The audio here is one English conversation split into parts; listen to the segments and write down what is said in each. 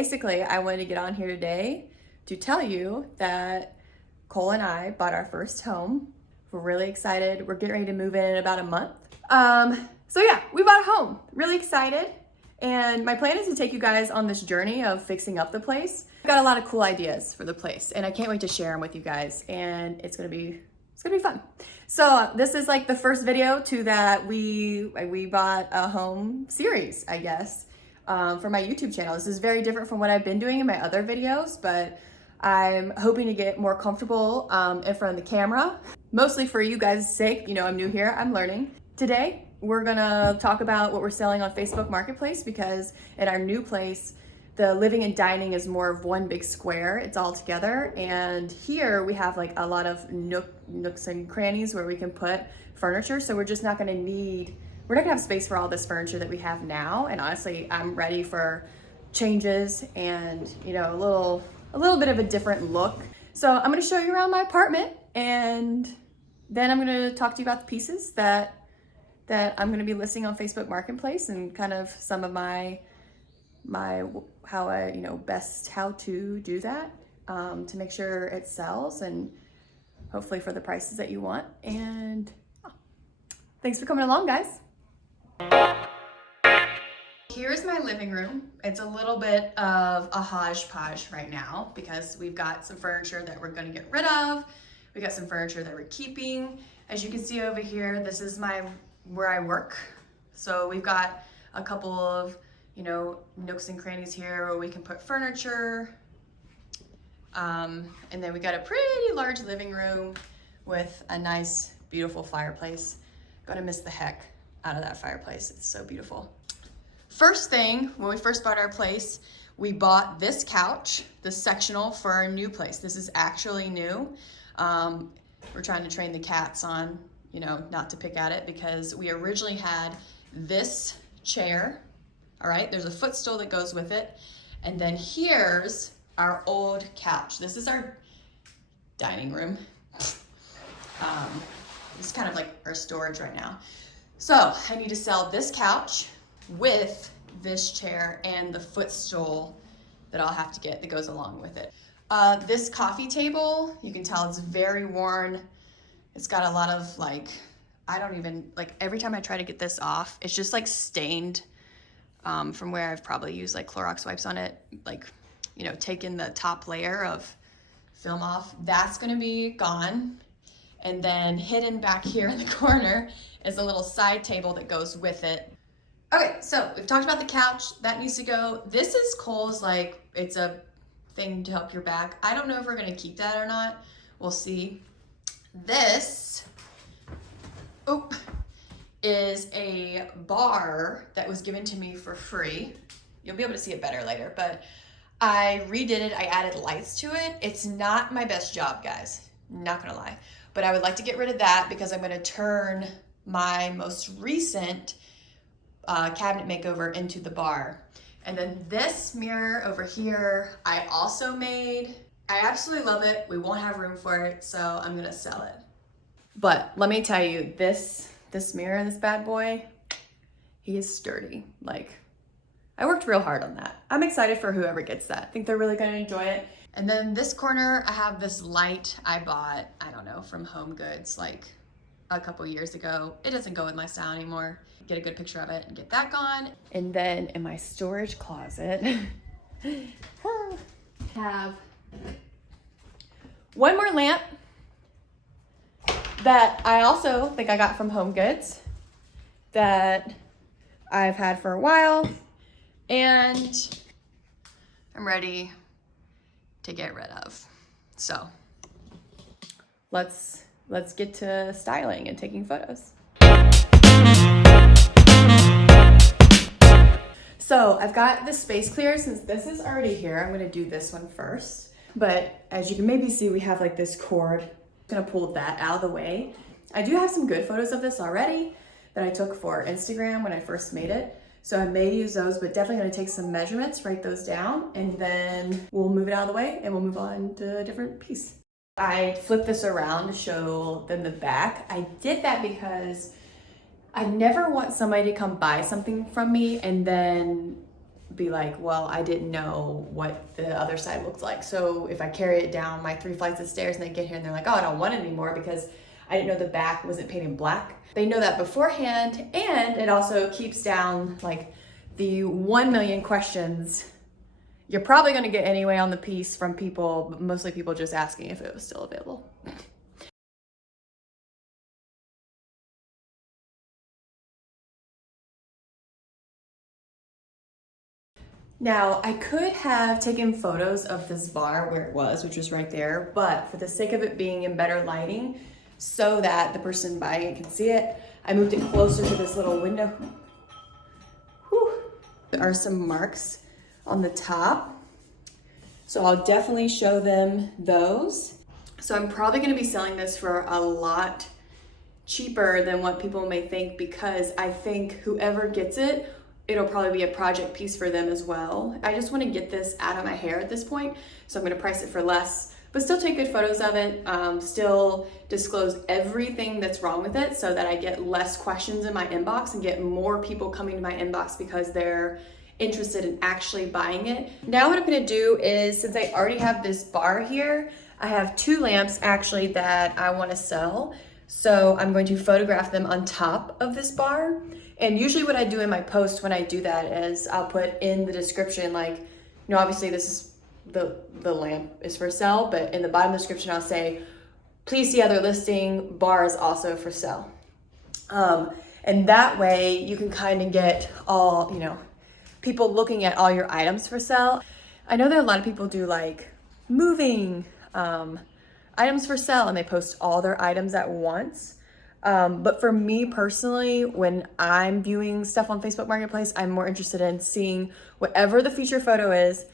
basically, I wanted to get on here today to tell you that Cole and I bought our first home. We're really excited. We're getting ready to move in about a month. So yeah, we bought a home. Really excited. And my plan is to take you guys on this journey of fixing up the place. I've got a lot of cool ideas for the place, and I can't wait to share them with you guys. And it's gonna be fun. So this is like the first video to that we bought a home series, I guess, for my YouTube channel. This is very different from what I've been doing in my other videos, but I'm hoping to get more comfortable in front of the camera, mostly for you guys' sake. You know, I'm new here, I'm learning. Today, we're gonna talk about what we're selling on Facebook Marketplace, because in our new place, the living and dining is more of one big square. It's all together. And here we have like a lot of nooks and crannies where we can put furniture. So we're just not gonna we're not gonna have space for all this furniture that we have now. And honestly, I'm ready for changes and, you know, a little bit of a different look. So I'm gonna show you around my apartment, and then I'm gonna talk to you about the pieces that I'm gonna be listing on Facebook Marketplace, and kind of some of my how to do that to make sure it sells, and hopefully for the prices that you want. And thanks for coming along, guys. Here's my living room. It's a little bit of a hodgepodge right now because we've got some furniture that we're gonna get rid of. We got some furniture that we're keeping. As you can see over here, this is where I work. So we've got a couple of, you know, nooks and crannies here where we can put furniture. And then we got a pretty large living room with a nice, beautiful fireplace. Gonna miss the heck out of that fireplace. It's so beautiful. First thing, when we first bought our place, we bought this couch, this sectional, for our new place. This is actually new. We're trying to train the cats on, you know, not to pick at it, because we originally had this chair. All right, there's a footstool that goes with it. And then here's our old couch. This is our dining room. It's kind of like our storage right now. So I need to sell this couch with this chair and the footstool that I'll have to get that goes along with it. This coffee table, you can tell it's very worn. It's got a lot of every time I try to get this off, it's just like stained from where I've probably used like Clorox wipes on it, like, you know, taken the top layer of film off. That's gonna be gone. And then hidden back here in the corner is a little side table that goes with it. Okay, so we've talked about the couch. That needs to go. This is Cole's, like, it's a thing to help your back. I don't know if we're gonna keep that or not. We'll see. This, is a bar that was given to me for free. You'll be able to see it better later, but I redid it. I added lights to it. It's not my best job, guys. Not gonna lie. But I would like to get rid of that because I'm gonna turn my most recent cabinet makeover into the bar. And then this mirror over here, I also made. I absolutely love it. We won't have room for it, so I'm gonna sell it. But let me tell you, this mirror, this bad boy, he is sturdy. Like, I worked real hard on that. I'm excited for whoever gets that. I think they're really gonna enjoy it. And then this corner, I have this light I bought, I don't know, from Home Goods like a couple years ago. It doesn't go with my style anymore. Get a good picture of it and get that gone. And then in my storage closet, have one more lamp that I also think I got from Home Goods that I've had for a while, and I'm ready to get rid of. So let's get to styling and taking photos. So I've got the space clear. Since this is already here, I'm gonna do this one first. But as you can maybe see, we have like this cord. I'm gonna pull that out of the way. I do have some good photos of this already that I took for Instagram when I first made it. So I may use those, but definitely gonna take some measurements, write those down, and then we'll move it out of the way and we'll move on to a different piece. I flipped this around to show them the back. I did that because I never want somebody to come buy something from me and then be like, well, I didn't know what the other side looked like. So if I carry it down my 3 flights of stairs and they get here and they're like, oh, I don't want it anymore because I didn't know the back wasn't painted black. They know that beforehand, and it also keeps down like the 1 million questions you're probably gonna get anyway on the piece from people, but mostly people just asking if it was still available. Now, I could have taken photos of this bar where it was, which was right there, but for the sake of it being in better lighting, so that the person buying it can see it, I moved it closer to this little window. Whew. There are some marks on the top, so I'll definitely show them those. So I'm probably gonna be selling this for a lot cheaper than what people may think, because I think whoever gets it, it'll probably be a project piece for them as well. I just want to get this out of my hair at this point, so I'm going to price it for less, but still take good photos of it, still disclose everything that's wrong with it so that I get less questions in my inbox and get more people coming to my inbox because they're interested in actually buying it. Now what I'm going to do is, since I already have this bar here, I have 2 lamps actually that I want to sell. So I'm going to photograph them on top of this bar. And usually what I do in my post when I do that is I'll put in the description, like, you know, obviously this is the lamp is for sale, but in the bottom description I'll say, please see other listing, bar is also for sale. And that way you can kind of get all, you know, people looking at all your items for sale. I know that a lot of people do like moving items for sale and they post all their items at once. But for me personally, when I'm viewing stuff on Facebook Marketplace, I'm more interested in seeing whatever the feature photo is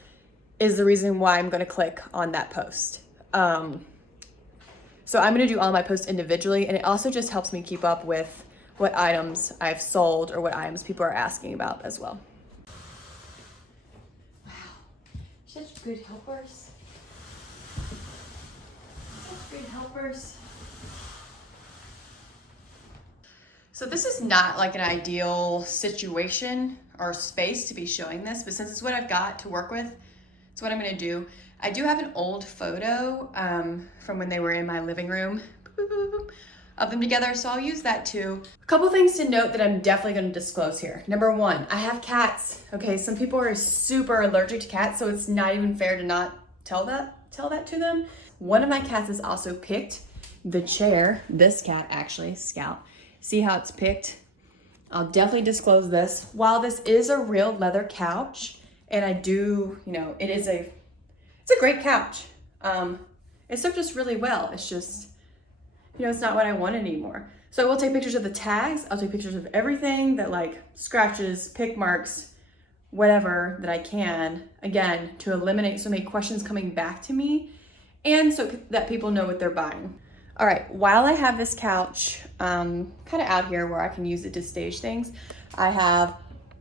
the reason why I'm going to click on that post. So I'm going to do all my posts individually, and it also just helps me keep up with what items I've sold or what items people are asking about as well. Wow, such good helpers. Such good helpers. So this is not like an ideal situation or space to be showing this, but since it's what I've got to work with, it's what I'm gonna do. I do have an old photo from when they were in my living room of them together, so I'll use that too. A couple things to note that I'm definitely gonna disclose here. Number 1, I have cats. Okay, some people are super allergic to cats, so it's not even fair to not tell that to them. One of my cats has also picked the chair, this cat actually, Scout. See how it's picked? I'll definitely disclose this. While this is a real leather couch, and I do, you know, it's a great couch. It served us really well. It's just, you know, it's not what I want anymore. So I will take pictures of the tags. I'll take pictures of everything that, like, scratches, pick marks, whatever that I can, again, to eliminate so many questions coming back to me, and so that people know what they're buying. All right, while I have this couch kind of out here where I can use it to stage things, I have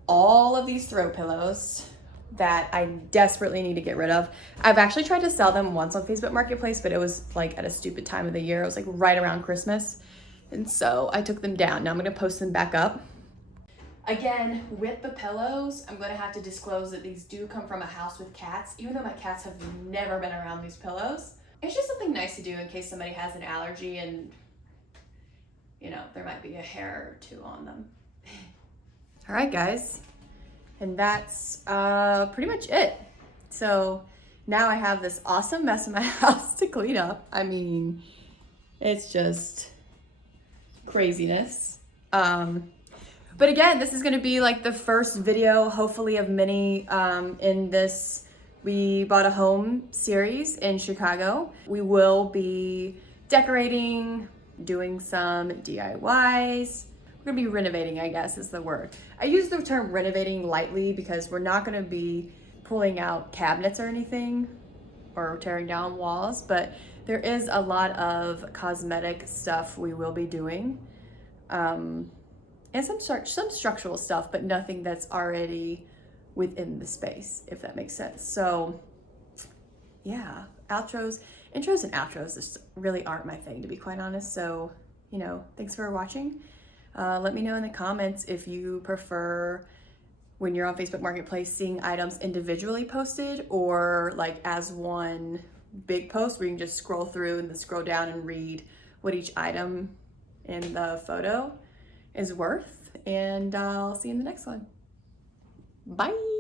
all of these throw pillows that I desperately need to get rid of. I've actually tried to sell them once on Facebook Marketplace, but it was like at a stupid time of the year. It was like right around Christmas. And so I took them down. Now I'm gonna post them back up. Again, with the pillows, I'm gonna have to disclose that these do come from a house with cats, even though my cats have never been around these pillows. It's just something nice to do in case somebody has an allergy and, you know, there might be a hair or 2 on them. All right, guys. And that's pretty much it. So now I have this awesome mess in my house to clean up. I mean, it's just craziness. But again, this is gonna be like the first video, hopefully, of many in this We Bought a Home series in Chicago. We will be decorating, doing some DIYs. We're gonna be renovating, I guess is the word. I use the term renovating lightly because we're not gonna be pulling out cabinets or anything or tearing down walls, but there is a lot of cosmetic stuff we will be doing. And some structural stuff, but nothing that's already within the space, if that makes sense. So yeah, intros and outros just really aren't my thing, to be quite honest. So, you know, thanks for watching. Let me know in the comments if you prefer when you're on Facebook Marketplace, seeing items individually posted or like as one big post where you can just scroll through and then scroll down and read what each item in the photo is worth. And I'll see you in the next one. Bye.